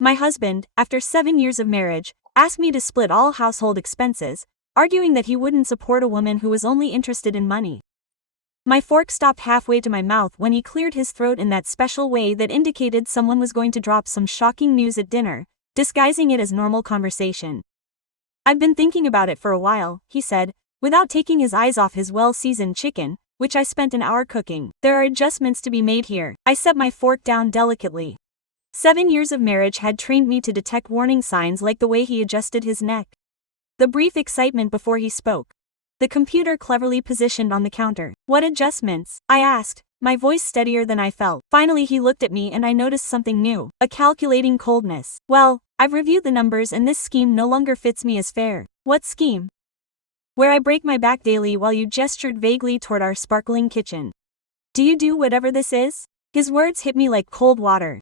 My husband, after 7 years of marriage, asked me to split all household expenses, arguing that he wouldn't support a woman who was only interested in money. My fork stopped halfway to my mouth when he cleared his throat in that special way that indicated someone was going to drop some shocking news at dinner, disguising it as normal conversation. I've been thinking about it for a while, he said, without taking his eyes off his well-seasoned chicken, which I spent an hour cooking. There are adjustments to be made here. I set my fork down delicately. 7 years of marriage had trained me to detect warning signs like the way he adjusted his neck. The brief excitement before he spoke. The computer cleverly positioned on the counter. What adjustments? I asked, my voice steadier than I felt. Finally he looked at me and I noticed something new. A calculating coldness. Well, I've reviewed the numbers and this scheme no longer fits me as fair. What scheme? Where I break my back daily while you gestured vaguely toward our sparkling kitchen. Do you do whatever this is? His words hit me like cold water.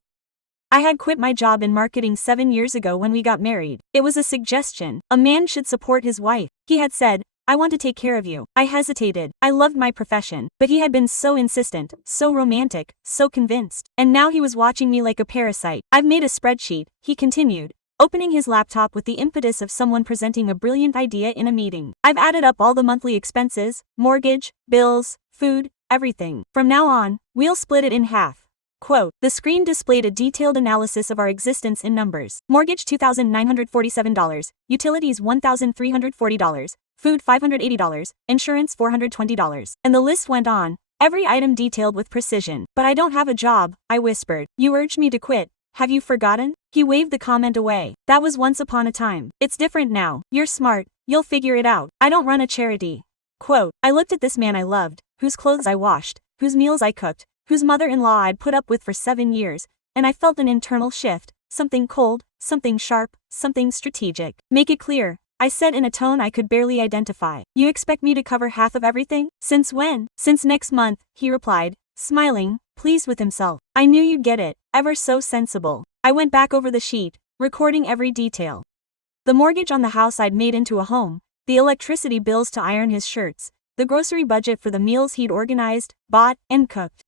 I had quit my job in marketing 7 years ago when we got married. It was a suggestion. A man should support his wife. He had said, I want to take care of you. I hesitated. I loved my profession. But he had been so insistent, so romantic, so convinced. And now he was watching me like a parasite. I've made a spreadsheet, he continued, opening his laptop with the impetus of someone presenting a brilliant idea in a meeting. I've added up all the monthly expenses, mortgage, bills, food, everything. From now on, we'll split it in half. Quote, the screen displayed a detailed analysis of our existence in numbers. Mortgage $2,947, utilities $1,340, food $580, insurance $420. And the list went on, every item detailed with precision. But I don't have a job, I whispered. You urged me to quit. Have you forgotten? He waved the comment away. That was once upon a time. It's different now. You're smart. You'll figure it out. I don't run a charity. Quote, I looked at this man I loved, whose clothes I washed, whose meals I cooked, whose mother-in-law I'd put up with for 7 years, and I felt an internal shift, something cold, something sharp, something strategic. Make it clear, I said in a tone I could barely identify. You expect me to cover half of everything? Since when? Since next month, he replied, smiling, pleased with himself. I knew you'd get it, ever so sensible. I went back over the sheet, recording every detail. The mortgage on the house I'd made into a home, the electricity bills to iron his shirts, the grocery budget for the meals he'd organized, bought, and cooked.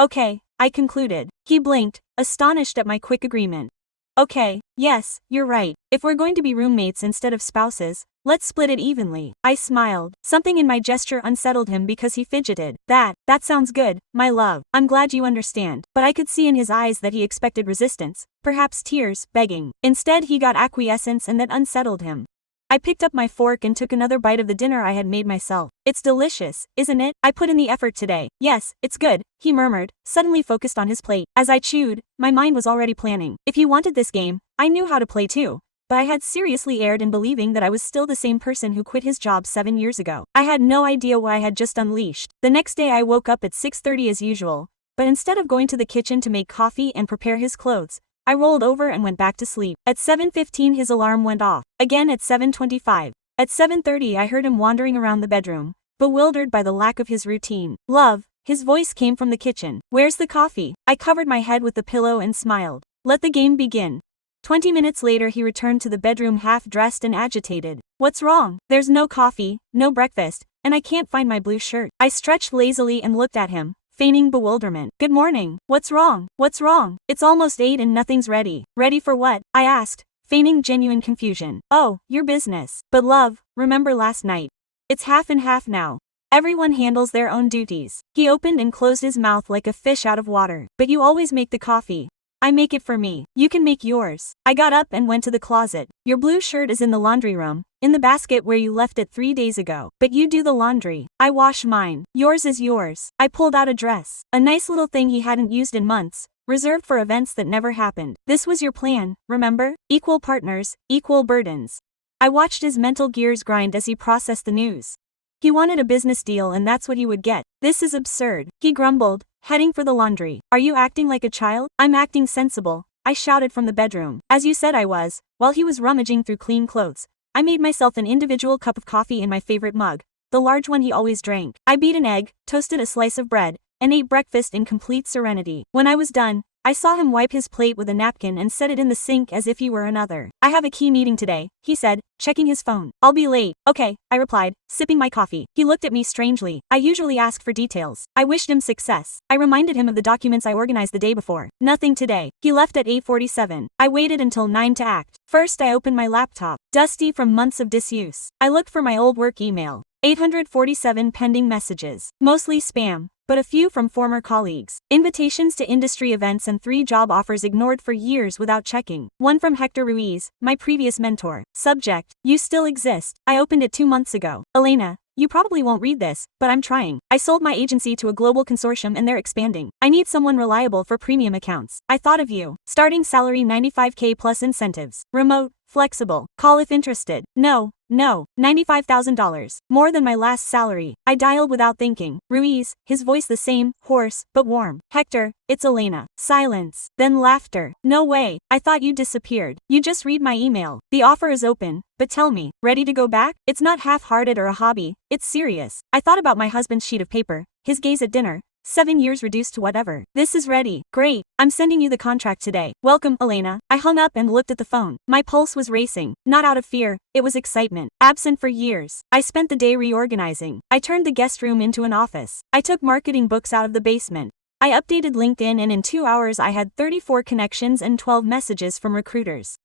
Okay, I concluded. He blinked, astonished at my quick agreement. Okay, yes, you're right. If we're going to be roommates instead of spouses, let's split it evenly. I smiled. Something in my gesture unsettled him because he fidgeted. That sounds good, my love. I'm glad you understand. But I could see in his eyes that he expected resistance, perhaps tears, begging. Instead he got acquiescence and that unsettled him. I picked up my fork and took another bite of the dinner I had made myself. It's delicious, isn't it? I put in the effort today. Yes, it's good, he murmured, suddenly focused on his plate. As I chewed, my mind was already planning. If he wanted this game, I knew how to play too. But I had seriously erred in believing that I was still the same person who quit his job 7 years ago. I had no idea what I had just unleashed. The next day I woke up at 6:30 as usual, but instead of going to the kitchen to make coffee and prepare his clothes, I rolled over and went back to sleep. At 7:15 his alarm went off. Again at 7:25. At 7:30 I heard him wandering around the bedroom, bewildered by the lack of his routine. Love, his voice came from the kitchen. Where's the coffee? I covered my head with the pillow and smiled. Let the game begin. 20 minutes later he returned to the bedroom half-dressed and agitated. What's wrong? There's no coffee, no breakfast, and I can't find my blue shirt. I stretched lazily and looked at him, feigning bewilderment. Good morning. What's wrong? What's wrong? It's almost 8 and nothing's ready. Ready for what? I asked, feigning genuine confusion. Oh, your business. But love, remember last night. It's half and half now. Everyone handles their own duties. He opened and closed his mouth like a fish out of water. But you always make the coffee. I make it for me. You can make yours. I got up and went to the closet. Your blue shirt is in the laundry room, in the basket where you left it 3 days ago. But you do the laundry. I wash mine. Yours is yours. I pulled out a dress. A nice little thing he hadn't used in months, reserved for events that never happened. This was your plan, remember? Equal partners, equal burdens. I watched his mental gears grind as he processed the news. He wanted a business deal and that's what he would get. This is absurd, he grumbled, heading for the laundry. Are you acting like a child? I'm acting sensible, I shouted from the bedroom. As you said I was. While he was rummaging through clean clothes, I made myself an individual cup of coffee in my favorite mug, the large one he always drank. I beat an egg, toasted a slice of bread, and ate breakfast in complete serenity. When I was done, I saw him wipe his plate with a napkin and set it in the sink as if he were another. I have a key meeting today, he said, checking his phone. I'll be late. Okay, I replied, sipping my coffee. He looked at me strangely. I usually ask for details. I wished him success. I reminded him of the documents I organized the day before. Nothing today. He left at 8:47. I waited until 9 to act. First I opened my laptop, dusty from months of disuse. I looked for my old work email. 847 pending messages. Mostly spam, but a few from former colleagues. Invitations to industry events and 3 job offers ignored for years without checking. One from Hector Ruiz, my previous mentor. Subject: you still exist. I opened it 2 months ago. Elena, you probably won't read this, but I'm trying. I sold my agency to a global consortium and they're expanding. I need someone reliable for premium accounts. I thought of you. Starting salary $95K plus incentives. Remote, flexible. Call if interested. No, $95,000. More than my last salary. I dialed without thinking. Ruiz, his voice the same, hoarse, but warm. Hector, it's Elena. Silence. Then laughter. No way. I thought you disappeared. You just read my email. The offer is open, but tell me, ready to go back? It's not half-hearted or a hobby, it's serious. I thought about my husband's sheet of paper, his gaze at dinner. 7 years reduced to whatever. This is ready. Great. I'm sending you the contract today. Welcome, Elena. I hung up and looked at the phone. My pulse was racing. Not out of fear, it was excitement. Absent for years. I spent the day reorganizing. I turned the guest room into an office. I took marketing books out of the basement. I updated LinkedIn and in 2 hours I had 34 connections and 12 messages from recruiters.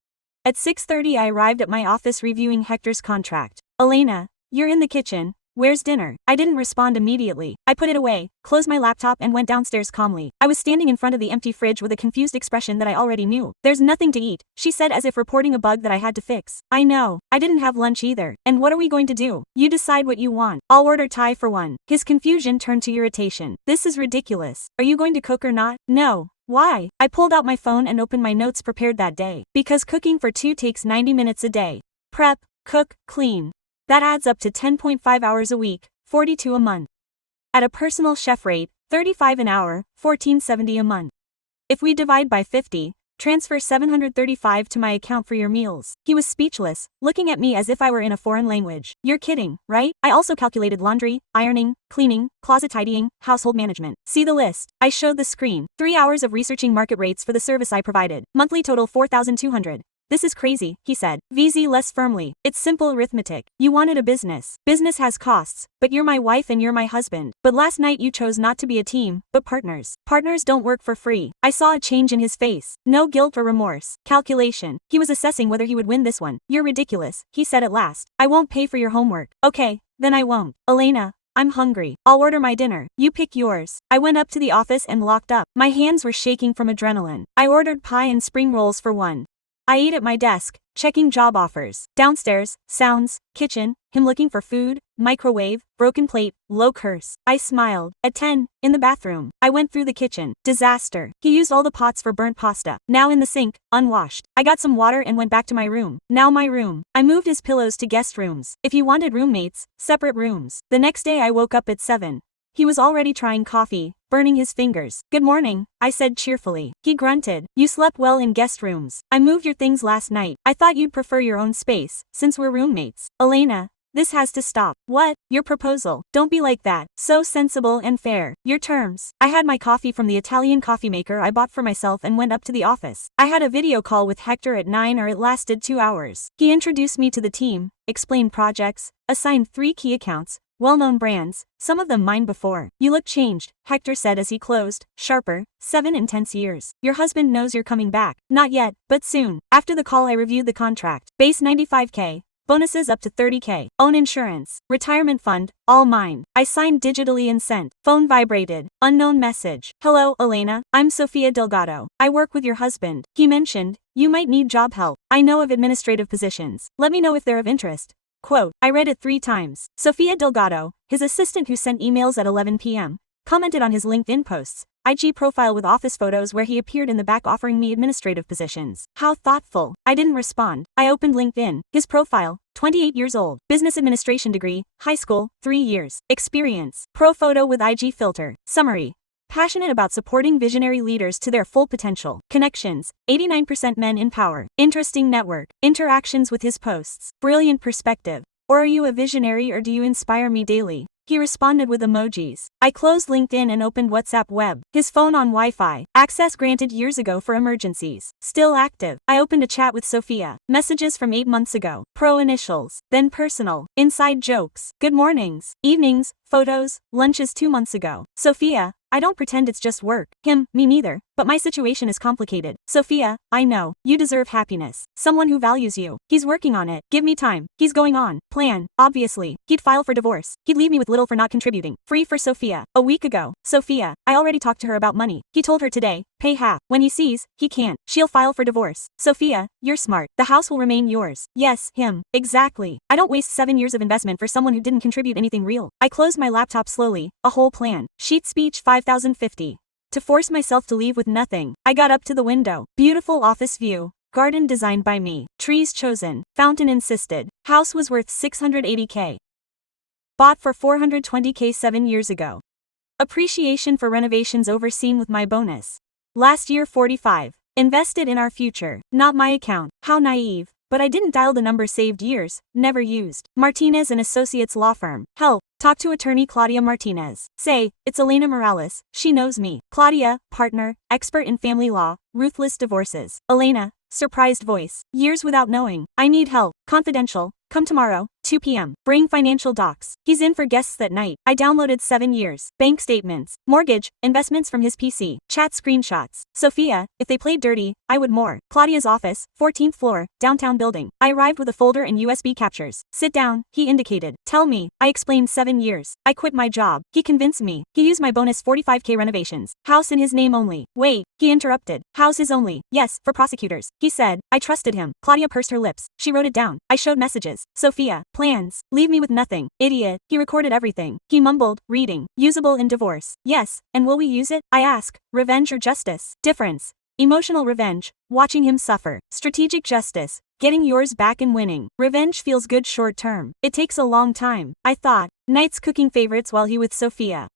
At 6:30 I arrived at my office reviewing Hector's contract. Elena, you're in the kitchen. Where's dinner? I didn't respond immediately. I put it away, closed my laptop and went downstairs calmly. I was standing in front of the empty fridge with a confused expression that I already knew. There's nothing to eat, she said as if reporting a bug that I had to fix. I know. I didn't have lunch either. And what are we going to do? You decide what you want. I'll order Thai for one. His confusion turned to irritation. This is ridiculous. Are you going to cook or not? No. Why? I pulled out my phone and opened my notes prepared that day. Because cooking for 2 takes 90 minutes a day. Prep, cook, clean. That adds up to 10.5 hours a week, 42 a month. At a personal chef rate, 35 an hour, $14.70 a month. If we divide by 50, transfer $735 to my account for your meals. He was speechless, looking at me as if I were in a foreign language. You're kidding, right? I also calculated laundry, ironing, cleaning, closet tidying, household management. See the list. I showed the screen. 3 hours of researching market rates for the service I provided. Monthly total $4,200. This is crazy, he said. VZ less firmly. It's simple arithmetic. You wanted a business. Business has costs, but you're my wife and you're my husband. But last night you chose not to be a team, but partners. Partners don't work for free. I saw a change in his face. No guilt or remorse. Calculation. He was assessing whether he would win this one. You're ridiculous, he said at last. I won't pay for your homework. Okay, then I won't. Elena, I'm hungry. I'll order my dinner. You pick yours. I went up to the office and locked up. My hands were shaking from adrenaline. I ordered pie and spring rolls for one. I ate at my desk, checking job offers. Downstairs, sounds, kitchen, him looking for food, microwave, broken plate, low curse. I smiled. At 10, in the bathroom. I went through the kitchen. Disaster. He used all the pots for burnt pasta. Now in the sink, unwashed. I got some water and went back to my room. Now my room. I moved his pillows to guest rooms. If he wanted roommates, separate rooms. The next day I woke up at 7. He was already trying coffee, burning his fingers. Good morning, I said cheerfully. He grunted. You slept well in guest rooms. I moved your things last night. I thought you'd prefer your own space, since we're roommates. Elena, this has to stop. What? Your proposal. Don't be like that. So sensible and fair. Your terms. I had my coffee from the Italian coffee maker I bought for myself and went up to the office. I had a video call with Hector at 9 or it lasted 2 hours. He introduced me to the team, explained projects, assigned 3 key accounts, well-known brands, some of them mine before. You look changed, Hector said as he closed, sharper, 7 intense years. Your husband knows you're coming back. Not yet, but soon. After the call I reviewed the contract. Base $95K. Bonuses up to $30K. Own insurance. Retirement fund, all mine. I signed digitally and sent. Phone vibrated. Unknown message. Hello, Elena. I'm Sofia Delgado. I work with your husband. He mentioned, you might need job help. I know of administrative positions. Let me know if they're of interest. Quote, I read it 3 times. Sofia Delgado, his assistant who sent emails at 11 p.m., commented on his LinkedIn posts, IG profile with office photos where he appeared in the back offering me administrative positions. How thoughtful. I didn't respond. I opened LinkedIn. His profile, 28 years old, business administration degree, high school, 3 years, experience, pro photo with IG filter, summary. Passionate about supporting visionary leaders to their full potential. Connections, 89% men in power. Interesting network. Interactions with his posts. Brilliant perspective. Or are you a visionary or do you inspire me daily? He responded with emojis. I closed LinkedIn and opened WhatsApp web. His phone on Wi-Fi. Access granted years ago for emergencies. Still active. I opened a chat with Sophia. Messages from 8 months ago. Pro initials. Then personal. Inside jokes. Good mornings. Evenings. Photos. Lunches 2 months ago. Sophia. I don't pretend it's just work. Him, me neither. But my situation is complicated. Sophia, I know. You deserve happiness. Someone who values you. He's working on it. Give me time. He's going on. Plan. Obviously. He'd file for divorce. He'd leave me with little for not contributing. Free for Sophia. A week ago. Sophia, I already talked to her about money. He told her today. Pay half. When he sees, he can't. She'll file for divorce. Sophia, you're smart. The house will remain yours. Yes, him. Exactly. I don't waste 7 years of investment for someone who didn't contribute anything real. I closed my laptop slowly. A whole plan. Sheet speech 5050. To force myself to leave with nothing, I got up to the window. Beautiful office view. Garden designed by me. Trees chosen. Fountain insisted. House was worth $680K. Bought for $420K 7 years ago. Appreciation for renovations overseen with my bonus. Last year 45. Invested in our future. Not my account. How naive. But I didn't dial the number saved years, never used. Martinez and Associates Law Firm. Help. Talk to attorney Claudia Martinez. Say, it's Elena Morales. She knows me. Claudia, partner, expert in family law, ruthless divorces. Elena, surprised voice. Years without knowing. I need help. Confidential. Come tomorrow, 2 p.m. Bring financial docs. He's in for guests that night. I downloaded 7 years. Bank statements. Mortgage. Investments from his PC. Chat screenshots. Sophia, if they played dirty, I would more. Claudia's office, 14th floor, downtown building. I arrived with a folder and USB captures. Sit down, he indicated. Tell me. I explained 7 years. I quit my job. He convinced me. He used my bonus 45K renovations. House in his name only. Wait, he interrupted. House is only. Yes, for prosecutors. He said. I trusted him. Claudia pursed her lips. She wrote it down. I showed messages. Sophia, plans. Leave me with nothing. Idiot. He recorded everything. He mumbled, reading. Usable in divorce. Yes, and will we use it? I ask. Revenge or justice? Difference. Emotional revenge. Watching him suffer. Strategic justice. Getting yours back and winning. Revenge feels good short term. It takes a long time. I thought. Nights cooking favorites while he with Sophia.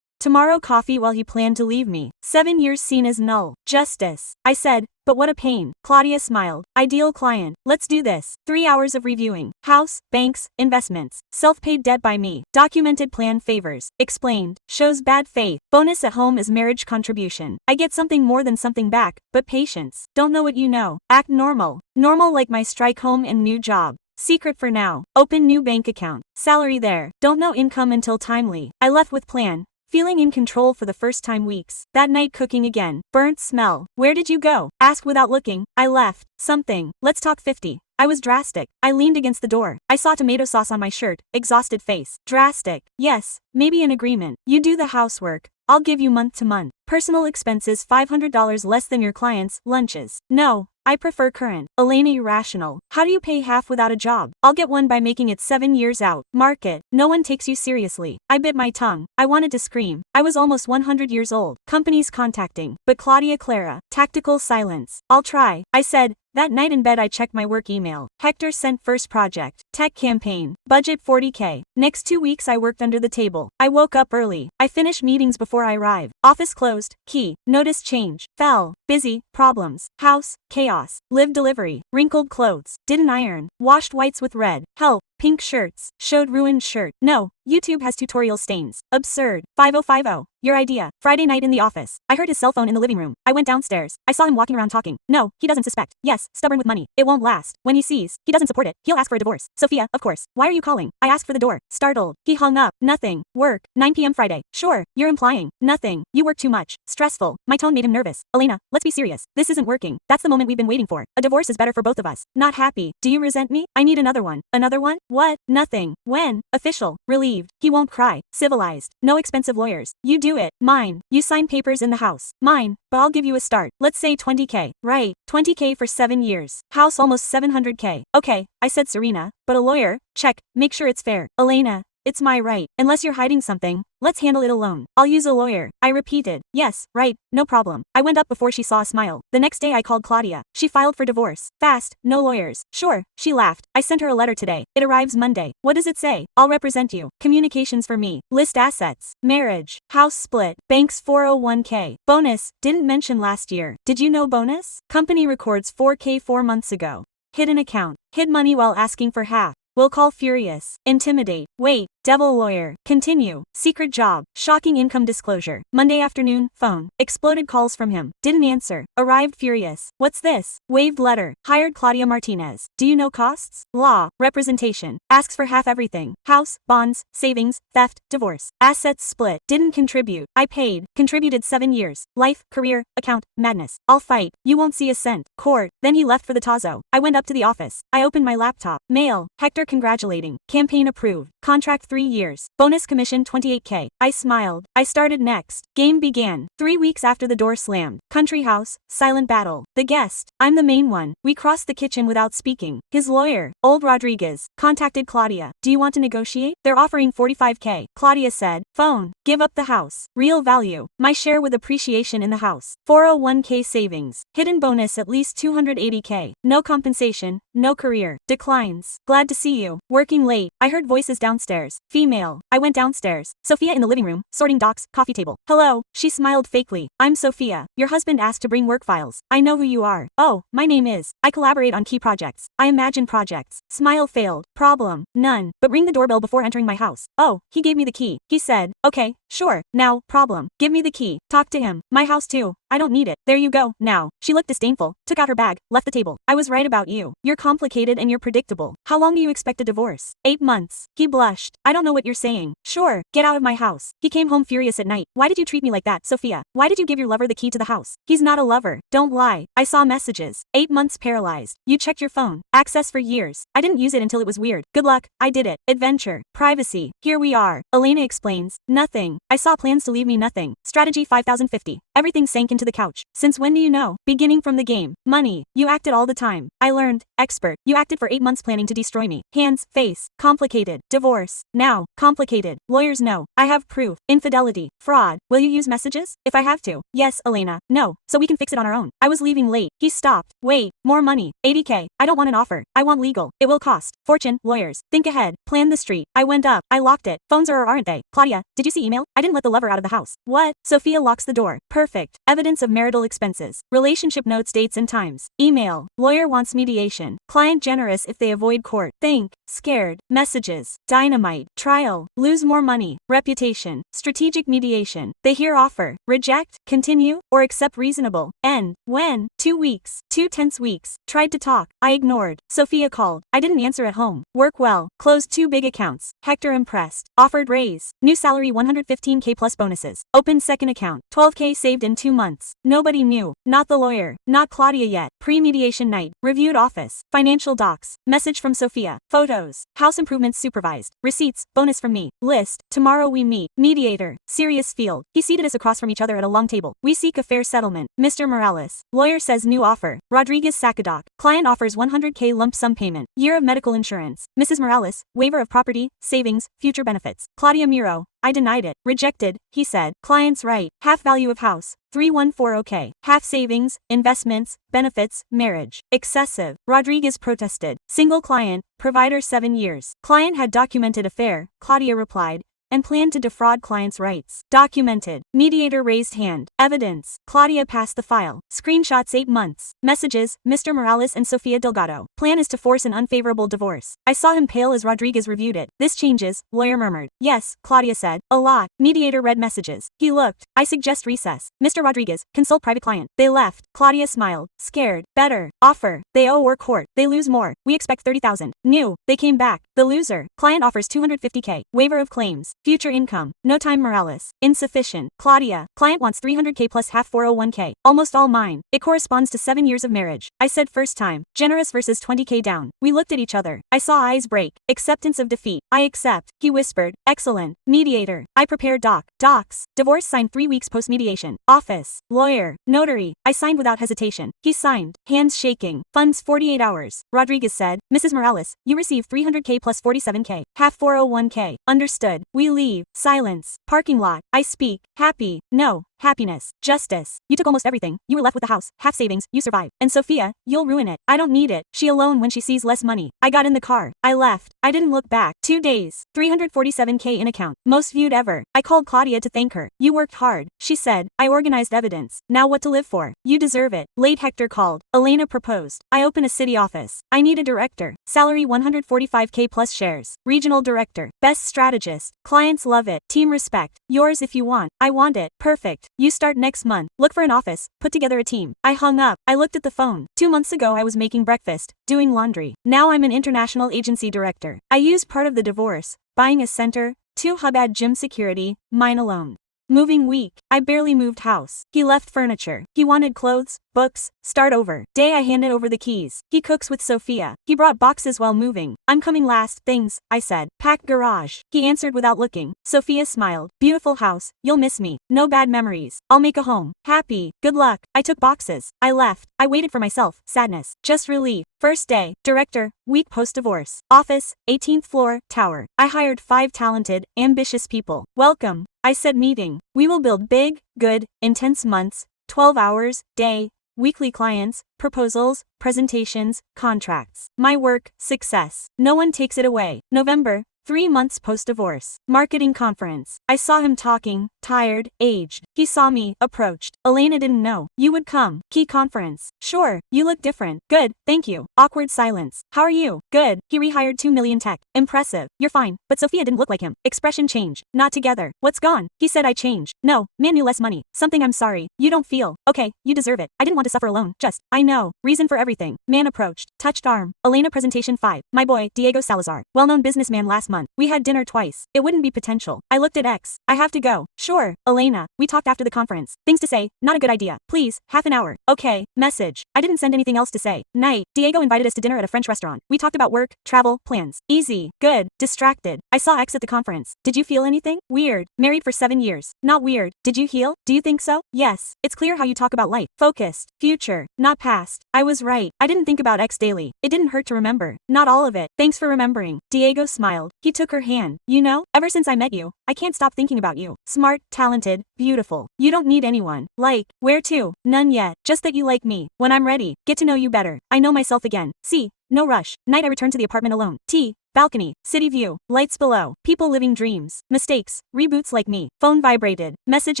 Tomorrow coffee while he planned to leave me. 7 years seen as null. Justice. I said, but what a pain. Claudia smiled. Ideal client. Let's do this. 3 hours of reviewing. House, banks, investments. Self-paid debt by me. Documented plan favors. Explained. Shows bad faith. Bonus at home is marriage contribution. I get something more than something back, but patience. Don't know what you know. Act normal. Normal like my strike home and new job. Secret for now. Open new bank account. Salary there. Don't know income until timely. I left with plan. Feeling in control for the first time weeks. That night cooking again. Burnt smell. Where did you go? Asked without looking. I left. Something. Let's talk 50. I was drastic. I leaned against the door. I saw tomato sauce on my shirt. Exhausted face. Drastic. Yes. Maybe an agreement. You do the housework. I'll give you month to month. Personal expenses $500 less than your clients' lunches. No. I prefer current. Elena irrational. How do you pay half without a job? I'll get one by making it 7 years out. Market. No one takes you seriously. I bit my tongue. I wanted to scream. I was almost 100 years old. Companies contacting. But Claudia Clara. Tactical silence. I'll try. I said. That night in bed I checked my work email. Hector sent first project. Tech campaign. Budget 40K. Next 2 weeks I worked under the table. I woke up early. I finished meetings before I arrived. Office closed. Key. Notice change. Fell. Busy. Problems. House. Chaos. Live delivery. Wrinkled clothes. Didn't iron. Washed whites with red. Help. Pink shirts. Showed ruined shirt. No. YouTube has tutorial stains. Absurd. 5050. Your idea. Friday night in the office. I heard his cell phone in the living room. I went downstairs. I saw him walking around talking. No, he doesn't suspect. Yes, stubborn with money. It won't last. When he sees, he doesn't support it. He'll ask for a divorce. Sophia, of course. Why are you calling? I asked for the door. Startled. He hung up. Nothing. Work. 9 p.m. Friday. Sure. You're implying. Nothing. You work too much. Stressful. My tone made him nervous. Elena, let's be serious. This isn't working. That's the moment we've been waiting for. A divorce is better for both of us. Not happy. Do you resent me? I need another one. Another one? What? Nothing. When? Official. Relieved. He won't cry. Civilized. No expensive lawyers. You do it. Mine. You sign papers in the house. Mine. But I'll give you a start. Let's say 20K. Right. 20K for 7 years. House almost 700K. Okay. I said Serena. But a lawyer? Check. Make sure it's fair. Elena. It's my right. Unless you're hiding something. Let's handle it alone. I'll use a lawyer. I repeated. Yes, right, no problem. I went up before she saw a smile. The next day I called Claudia. She filed for divorce. Fast, no lawyers. Sure, she laughed. I sent her a letter today. It arrives Monday. What does it say? I'll represent you. Communications for me. List assets. Marriage. House split. Bank's 401K. Bonus. Didn't mention last year. Did you know bonus? Company records 4K 4 months ago. Hidden account. Hid money while asking for half. Will call furious. Intimidate. Wait, devil lawyer. Continue. Secret job. Shocking income disclosure. Monday afternoon, phone. Exploded calls from him. Didn't answer. Arrived furious. What's this? Waved letter. Hired Claudia Martinez. Do you know costs? Law. Representation. Asks for half everything. House, bonds, savings, theft, divorce. Assets split. Didn't contribute. I paid. Contributed 7 years. Life, career, account, madness. I'll fight. You won't see a cent. Court. Then he left for the Tazo. I went up to the office. I opened my laptop. Mail. Hector congratulating. Campaign approved. Contract 3 years. Bonus commission 28K. I smiled. I started next. Game began. 3 weeks after the door slammed. Country house. Silent battle. The guest. I'm the main one. We crossed the kitchen without speaking. His lawyer, old Rodriguez, contacted Claudia. Do you want to negotiate? They're offering 45K. Claudia said. Phone. Give up the house. Real value. My share with appreciation in the house. 401K savings. Hidden bonus at least 280K. No compensation. No career. Declines. Glad to see you. Working late. I heard voices downstairs. Female. I went downstairs. Sophia in the living room, sorting docs, coffee table. Hello. She smiled fakely. I'm Sophia. Your husband asked to bring work files. I know who you are. Oh, my name is. I collaborate on key projects. I imagine projects. Smile failed. Problem. None. But ring the doorbell before entering my house. Oh, he gave me the key. He said, okay, sure. Now, problem. Give me the key. Talk to him. My house too. I don't need it. There you go. Now. She looked disdainful, took out her bag, left the table. I was right about you. You're complicated and you're predictable. How long do you expect a divorce? 8 months. He blushed. I don't know what you're saying. Sure. Get out of my house. He came home furious at night. Why did you treat me like that, Sophia? Why did you give your lover the key to the house? He's not a lover. Don't lie. I saw messages. 8 months paralyzed. You checked your phone. Access for years. I didn't use it until it was weird. Good luck. I did it. Adventure. Privacy. Here we are. Elena explains. Nothing. I saw plans to leave me nothing. Strategy 5050. Everything sank into the couch. Since when do you know? Beginning from the game. Money. You acted all the time. I learned. Expert. You acted for 8 months planning to destroy me. Hands. Face. Complicated. Divorce. Now. Complicated. Lawyers know. I have proof. Infidelity. Fraud. Will you use messages? If I have to. Yes, Elena. No. So we can fix it on our own. I was leaving late. He stopped. Wait. More money. 80K. I don't want an offer. I want legal. It will cost. Fortune. Lawyers. Think ahead. Plan the street. I went up. I locked it. Phones are or aren't they? Claudia, did you see email? I didn't let the lover out of the house. What? Sophia locks the door. Perfect. Evidence of marital expenses. Relationship notes, dates and times. Email. Lawyer wants mediation. Client generous if they avoid court. Think. Scared. Messages. Dynamite. Trial. Lose more money. Reputation. Strategic mediation. They hear offer. Reject. Continue. Or accept reasonable. End. When? 2 weeks. 2 tense weeks. Tried to talk. I ignored. Sophia called. I didn't answer at home. Work well. Closed 2 big accounts. Hector impressed. Offered raise. New salary 115K plus bonuses. Opened second account. 12K saved in 2 months. Nobody knew. Not the lawyer. Not Claudia yet. Pre-mediation night. Reviewed office. Financial docs. Message from Sophia. Photos. House improvements supervised. Receipts. Bonus from me. List. Tomorrow we meet. Mediator. Serious field. He seated us across from each other at a long table. We seek a fair settlement. Mr. Morales. Lawyer says new offer. Rodriguez Sacadoc. Client offers 100K lump sum payment. Year of medical insurance. Mrs. Morales. Waiver of property, savings, future benefits. Claudia Miro. I denied it. Rejected, he said. Client's right. Half value of house. 314OK. Half savings, investments, benefits, marriage. Excessive. Rodriguez protested. Single client, provider 7 years. Client had documented affair, Claudia replied, and planned to defraud client's rights. Documented. Mediator raised hand. Evidence. Claudia passed the file. Screenshots 8 months. Messages, Mr. Morales and Sofia Delgado. Plan is to force an unfavorable divorce. I saw him pale as Rodriguez reviewed it. This changes, lawyer murmured. Yes, Claudia said. A lot. Mediator read messages. He looked. I suggest recess. Mr. Rodriguez, consult private client. They left. Claudia smiled. Scared. Better. Offer. They owe or court. They lose more. We expect 30,000. New. They came back. The loser. Client offers 250K. Waiver of claims. Future income. No time Morales. Insufficient. Claudia. Client wants 300K plus half 401K. Almost all mine. It corresponds to 7 years of marriage. I said first time. Generous versus 20K down. We looked at each other. I saw eyes break. Acceptance of defeat. I accept. He whispered. Excellent. Mediator. I prepared docs. Divorce signed 3 weeks post mediation. Office. Lawyer. Notary. I signed without hesitation. He signed. Hands shaking. Funds 48 hours. Rodriguez said. Mrs. Morales, you receive 300K plus 47K. Half 401K. Understood. We leave. Silence. Parking lot. I speak. Happy. No. happiness, justice. You took almost everything. You were left with the house, half savings, you survived. And Sophia, you'll ruin it. I don't need it. She alone when she sees less money. I got in the car. I left. I didn't look back. 2 days. 347K in account. Most viewed ever. I called Claudia to thank her. You worked hard. She said. I organized evidence. Now what to live for? You deserve it. Late Hector called. Elena proposed. I open a city office. I need a director. Salary 145K plus shares. Regional director. Best strategist. Clients love it. Team respect. Yours if you want. I want it. Perfect. You start next month. Look for an office. Put together a team. I hung up. I looked at the phone. 2 months ago I was making breakfast, doing laundry. Now I'm an international agency director. I used part of the divorce, buying a center, 2 hub-ad gym security, mine alone. Moving week. I barely moved house. He left furniture. He wanted clothes, books, start over. Day I handed over the keys. He cooks with Sophia. He brought boxes while moving. I'm coming last, things, I said. Pack garage. He answered without looking. Sophia smiled. Beautiful house. You'll miss me. No bad memories. I'll make a home. Happy. Good luck. I took boxes. I left. I waited for myself. Sadness. Just relief. First day. Director. Week post-divorce. Office. 18th floor. Tower. I hired 5 talented, ambitious people. Welcome. I said meeting. We will build big, good, intense months, 12 hours, day, weekly clients, proposals, presentations, contracts. My work, success. No one takes it away. November. 3 months post-divorce. Marketing conference. I saw him talking, tired, aged. He saw me, approached. Elena didn't know. You would come. Key conference. Sure. You look different. Good. Thank you. Awkward silence. How are you? Good. He rehired 2 million tech. Impressive. You're fine. But Sophia didn't look like him. Expression change. Not together. What's gone? He said I changed. No. Man knew less money. Something I'm sorry. You don't feel. Okay. You deserve it. I didn't want to suffer alone. Just. I know. Reason for everything. Man approached. Touched arm. Elena presentation 5. My boy, Diego Salazar. Well-known businessman last month. We had dinner twice. It wouldn't be potential. I looked at X. I have to go. Sure. Elena. We talked after the conference. Things to say. Not a good idea. Please. Half an hour. Okay. Message. I didn't send anything else to say. Night. Diego invited us to dinner at a French restaurant. We talked about work, travel, plans. Easy. Good. Distracted. I saw X at the conference. Did you feel anything? Weird. Married for 7 years. Not weird. Did you heal? Do you think so? Yes. It's clear how you talk about life. Focused. Future. Not past. I was right. I didn't think about X daily. It didn't hurt to remember. Not all of it. Thanks for remembering. Diego smiled. He took her hand. You know, ever since I met you, I can't stop thinking about you. Smart, talented, beautiful. You don't need anyone. Like, where to? None yet. Just that you like me. When I'm ready, get to know you better. I know myself again. See, no rush. Night I return to the apartment alone. Tea. Balcony, city view, lights below, people living dreams, mistakes, reboots like me. Phone vibrated. Message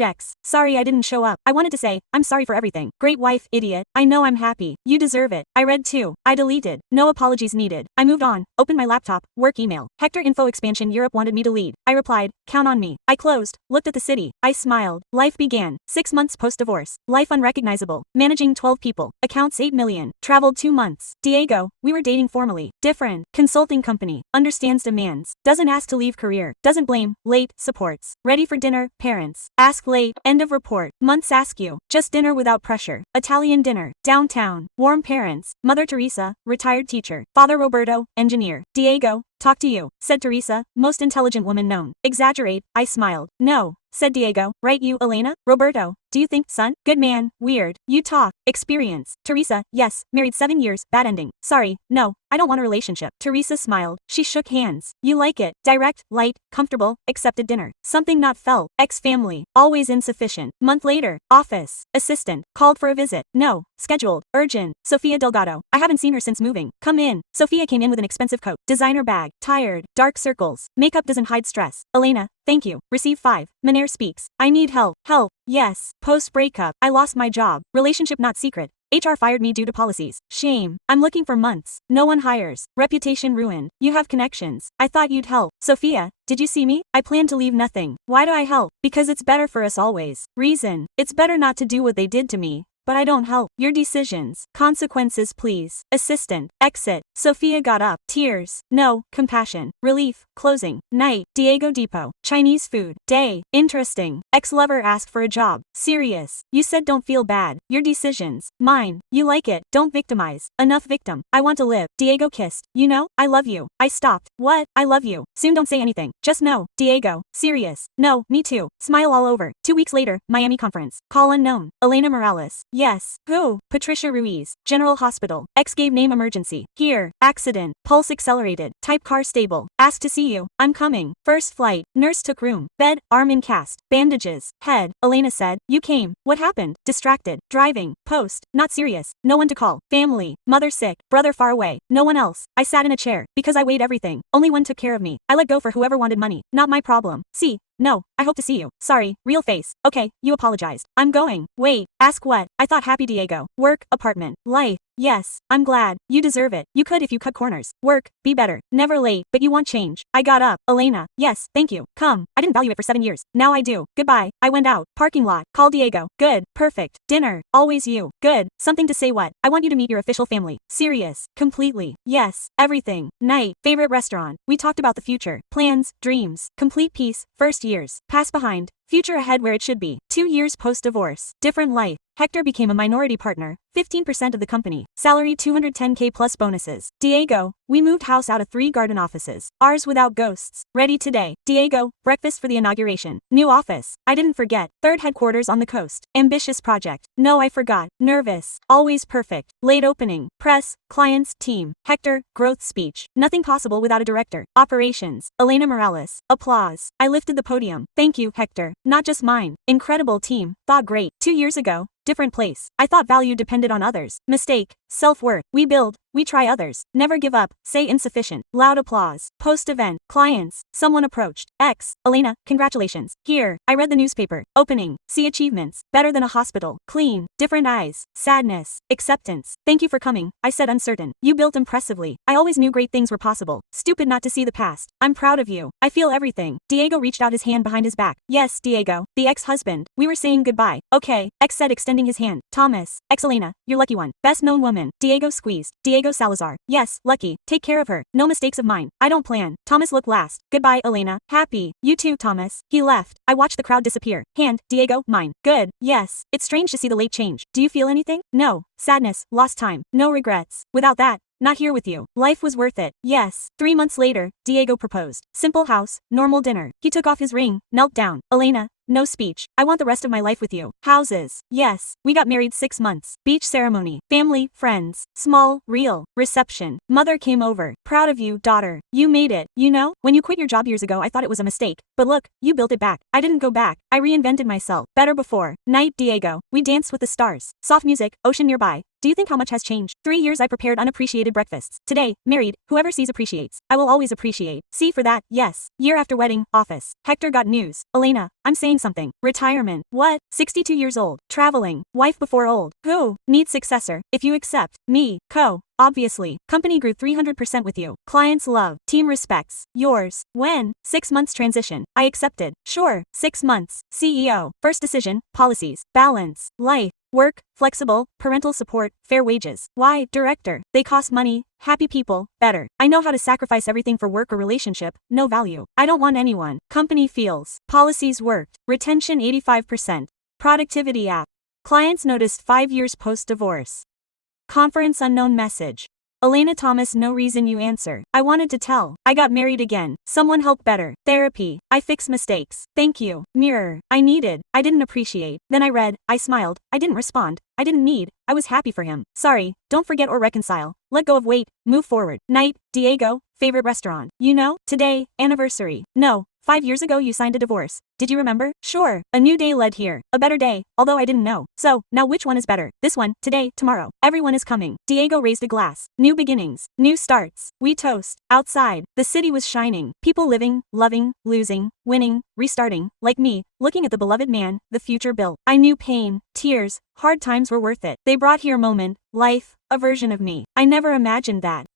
X. Sorry I didn't show up. I wanted to say, I'm sorry for everything. Great wife, idiot. I know I'm happy. You deserve it. I read too. I deleted. No apologies needed. I moved on. Opened my laptop. Work email. Hector info expansion Europe wanted me to lead. I replied, count on me. I closed. Looked at the city. I smiled. Life began. 6 months post-divorce. Life unrecognizable. Managing 12 people. Accounts 8 million. Traveled 2 months. Diego. We were dating formally. Different. Consulting company. Understands demands. Doesn't ask to leave career. Doesn't blame. Late. Supports. Ready for dinner. Parents. Ask late. End of report. Months ask you. Just dinner without pressure. Italian dinner. Downtown. Warm parents. Mother Teresa. Retired teacher. Father Roberto. Engineer. Diego. Talk to you, said Teresa, most intelligent woman known. Exaggerate. I smiled. No, said Diego. Right you, Elena? Roberto. Do you think, son? Good man. Weird. You talk. Experience. Teresa. Yes. Married 7 years. Bad ending. Sorry. No. I don't want a relationship. Teresa smiled. She shook hands. You like it. Direct, light, comfortable, accepted dinner. Something not felt. Ex-family. Always insufficient. Month later. Office. Assistant. Called for a visit. No. Scheduled. Urgent. Sophia Delgado. I haven't seen her since moving. Come in. Sophia came in with an expensive coat. Designer bag. Tired. Dark circles. Makeup doesn't hide stress. Elena. Thank you. Receive 5. Manair speaks. I need help. Help. Yes. Post-breakup. I lost my job. Relationship not secret. HR fired me due to policies. Shame. I'm looking for months. No one hires. Reputation ruined. You have connections. I thought you'd help. Sophia, did you see me? I plan to leave nothing. Why do I help? Because it's better for us always. Reason. It's better not to do what they did to me. But I don't help. Your decisions. Consequences please. Assistant. Exit. Sophia got up. Tears. No. Compassion. Relief. Closing. Night. Diego Depot. Chinese food. Day. Interesting. Ex-lover asked for a job. Serious. You said don't feel bad. Your decisions. Mine. You like it. Don't victimize. Enough victim. I want to live. Diego kissed. You know, I love you. I stopped. What? I love you. Soon don't say anything. Just no. Diego. Serious. No, me too. Smile all over. 2 weeks later. Miami conference. Call unknown. Elena Morales. Yes. Who? Patricia Ruiz. General Hospital. X gave name emergency. Here. Accident. Pulse accelerated. Type car stable. Asked to see you. I'm coming. First flight. Nurse took room. Bed. Arm in cast. Bandages. Head. Elena said. You came. What happened? Distracted. Driving. Post. Not serious. No one to call. Family. Mother sick. Brother far away. No one else. I sat in a chair. Because I weighed everything. Only one took care of me. I let go for whoever wanted money. Not my problem. See. No, I hope to see you. Sorry, real face. Okay, you apologized. I'm going. Wait, ask what? I thought happy Diego. Work, apartment, life. Yes, I'm glad. You deserve it. You could if you cut corners. Work, be better. Never late, but you want change. I got up. Elena. Yes, thank you. Come. I didn't value it for 7 years. Now I do. Goodbye. I went out. Parking lot. Call Diego. Good. Perfect. Dinner. Always you. Good. Something to say what? I want you to meet your official family. Serious. Completely. Yes. Everything. Night. Favorite restaurant. We talked about the future. Plans. Dreams. Complete peace. First years. Pass behind. Future ahead where it should be. 2 years post-divorce. Different life. Hector became a minority partner, 15% of the company. Salary $210K plus bonuses. Diego, we moved house out of 3 garden offices. Ours without ghosts. Ready today. Diego, breakfast for the inauguration. New office. I didn't forget. 3rd headquarters on the coast. Ambitious project. No, I forgot. Nervous. Always perfect. Late opening. Press, clients, team. Hector, growth speech. Nothing possible without a director. Operations. Elena Morales. Applause. I lifted the podium. Thank you, Hector. Not just mine. Incredible team. Thought great. 2 years ago. Different place. I thought value depended on others. Mistake. Self-worth. We build. We try others. Never give up. Say insufficient. Loud applause. Post-event. Clients. Someone approached. X. Elena, congratulations. Here. I read the newspaper. Opening. See achievements. Better than a hospital. Clean. Different eyes. Sadness. Acceptance. Thank you for coming. I said uncertain. You built impressively. I always knew great things were possible. Stupid not to see the past. I'm proud of you. I feel everything. Diego reached out his hand behind his back. Yes, Diego. The ex-husband. We were saying goodbye. Okay. X said extending his hand. Thomas. X Elena. You're lucky one. Best known woman. Diego squeezed. Diego Salazar. Yes, lucky. Take care of her. No mistakes of mine. I don't plan. Thomas look last. Goodbye, Elena. Happy. You too, Thomas. He left. I watched the crowd disappear. Hand. Diego. Mine. Good. Yes. It's strange to see the late change. Do you feel anything? No. Sadness. Lost time. No regrets. Without that. Not here with you. Life was worth it. Yes. 3 months later, Diego proposed. Simple house, normal dinner. He took off his ring, knelt down. Elena, no speech. I want the rest of my life with you. Houses. Yes. We got married 6 months. Beach ceremony. Family, friends. Small, real. Reception. Mother came over. Proud of you, daughter. You made it. You know, when you quit your job years ago, I thought it was a mistake. But look, you built it back. I didn't go back. I reinvented myself. Better before. Night, Diego. We danced with the stars. Soft music, ocean nearby. Do you think how much has changed? 3 years I prepared unappreciated breakfasts. Today, married, whoever sees appreciates. I will always appreciate. See for that, yes. Year after wedding, office. Hector got news. Elena, I'm saying something. Retirement. What? 62 years old. Traveling. Wife before old. Who? Needs successor. If you accept. Me. Co. Obviously. Company grew 300% with you. Clients love. Team respects. Yours. When? 6 months transition. I accepted. Sure. 6 months. CEO. First decision. Policies. Balance. Life. Work, flexible, parental support, fair wages. Why? Director. They cost money, happy people, better. I know how to sacrifice everything for work or relationship, no value. I don't want anyone. Company feels. Policies worked. Retention 85%. Productivity app. Clients noticed 5 years post-divorce. Conference unknown message. Elena Thomas, no reason you answer. I wanted to tell. I got married again. Someone help better. Therapy. I fix mistakes. Thank you. Mirror. I needed. I didn't appreciate. Then I read. I smiled. I didn't respond. I didn't need. I was happy for him. Sorry. Don't forget or reconcile. Let go of weight. Move forward. Night. Diego. Favorite restaurant. You know? Today. Anniversary. No. 5 years ago you signed a divorce. Did you remember? Sure. A new day led here. A better day, although I didn't know. So, now which one is better? This one, today, tomorrow. Everyone is coming. Diego raised a glass. New beginnings. New starts. We toast. Outside. The city was shining. People living, loving, losing, winning, restarting. Like me, looking at the beloved man, the future built. I knew pain, tears, hard times were worth it. They brought here moment, life, a version of me. I never imagined that.